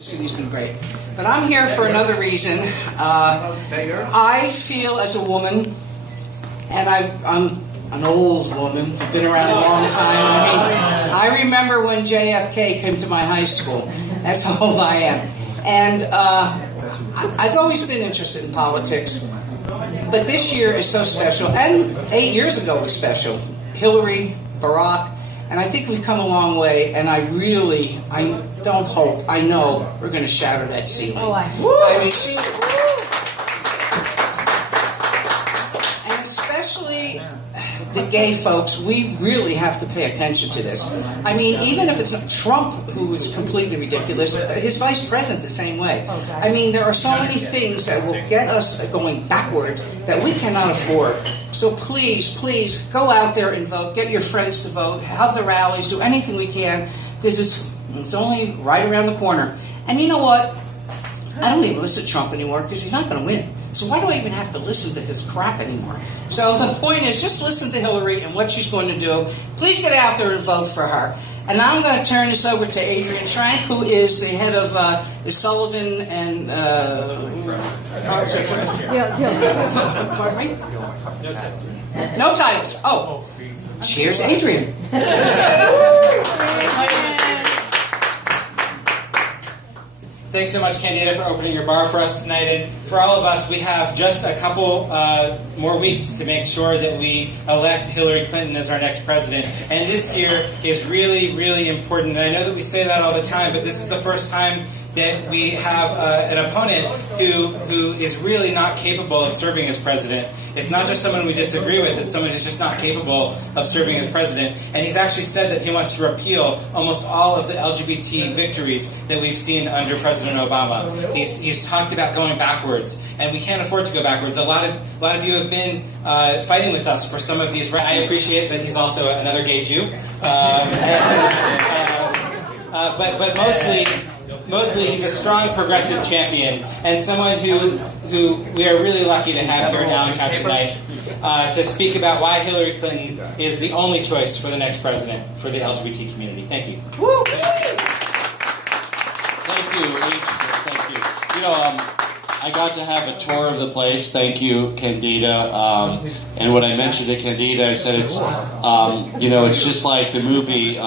He's been great. But I'm here for another reason. I feel as a woman, and I'm an old woman, I've been around a long time. I remember when JFK came to my high school. That's how old I am. And I've always been interested in politics. But this year is so special, and 8 years ago was special. Hillary, Barack, and I think we've come a long way, and I don't hope, I know we're going to shatter that ceiling. I mean, and especially the gay folks, we really have to pay attention to this. I mean, even if it's Trump, who is completely ridiculous, his vice president the same way. I mean, there are so many things that will get us going backwards that we cannot afford. So please, please, go out there and vote. Get your friends to vote. Have the rallies. Do anything we can, because it's only right around the corner. And you know what? I don't even listen to Trump anymore because he's not going to win. So why do I even have to listen to his crap anymore? So the point is, just listen to Hillary and what she's going to do. Please get out there and vote for her. And now I'm going to turn this over to Adrian Schrank, who is the head of the Sullivan and... Pardon me? No titles. Oh. Cheers, Adrian. Thanks so much, Candida, for opening your bar for us tonight. And for all of us, we have just a couple more weeks to make sure that we elect Hillary Clinton as our next president. And this year is really, really important. And I know that we say that all the time, but this is the first time that we have an opponent who is really not capable of serving as president. It's not just someone we disagree with, it's someone who's just not capable of serving as president. And he's actually said that he wants to repeal almost all of the LGBT victories that we've seen under President Obama. He's talked about going backwards, and we can't afford to go backwards. A lot of you have been fighting with us for some of these. I appreciate that he's also another gay Jew. But mostly he's a strong progressive champion and someone who we are really lucky to have here in Allentown tonight to speak about why Hillary Clinton is the only choice for the next president for the LGBT community. Thank you. Woo! Thank you. You know, I got to have a tour of the place. Thank you, Candida. And when I mentioned to Candida, I said it's, it's just like the movie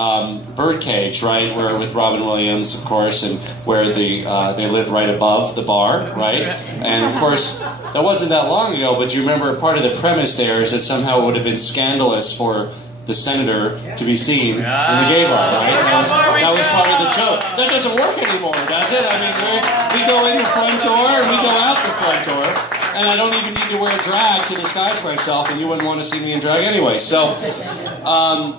Birdcage, right? Where with Robin Williams, of course, and where they live right above the bar, right? And of course, that wasn't that long ago. But you remember part of the premise there is that somehow it would have been scandalous for the senator to be seen in the gay bar, right? That was part of the joke. That doesn't work anymore, does it? I mean, we go in the front door and we go out the front door, and I don't even need to wear drag to disguise myself, and you wouldn't want to see me in drag anyway. So,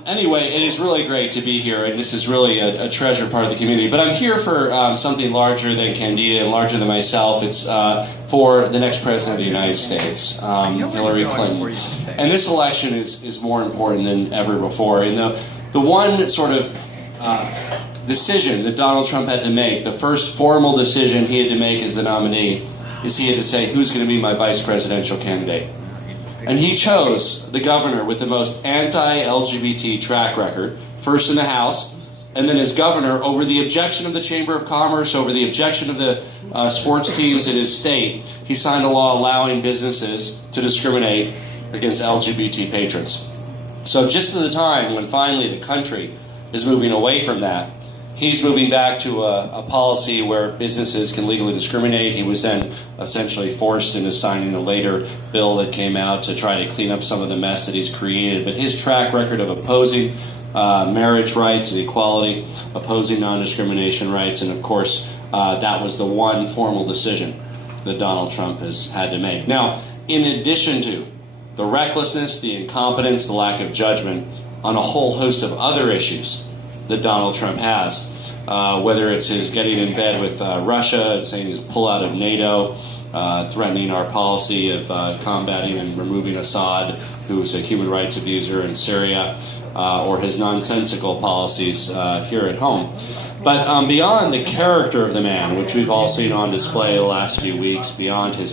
anyway, it is really great to be here, and this is really a treasure part of the community. But I'm here for something larger than Candida and larger than myself. It's for the next president of the United States, Hillary Clinton. And this election is more important than ever before. And the one sort of decision that Donald Trump had to make, the first formal decision he had to make as the nominee, is he had to say, who's going to be my vice presidential candidate? And he chose the governor with the most anti-LGBT track record, first in the House, and then as governor, over the objection of the Chamber of Commerce, over the objection of the sports teams in his state, he signed a law allowing businesses to discriminate against LGBT patrons. So just at the time when finally the country is moving away from that, he's moving back to a policy where businesses can legally discriminate. He was then essentially forced into signing a later bill that came out to try to clean up some of the mess that he's created. But his track record of opposing marriage rights and equality, opposing non-discrimination rights, and of course that was the one formal decision that Donald Trump has had to make. Now, in addition to the recklessness, the incompetence, the lack of judgment on a whole host of other issues that Donald Trump has, whether it's his getting in bed with Russia, saying he's pull out of NATO, threatening our policy of combating and removing Assad, who's a human rights abuser in Syria, or his nonsensical policies here at home. But beyond the character of the man, which we've all seen on display the last few weeks, beyond his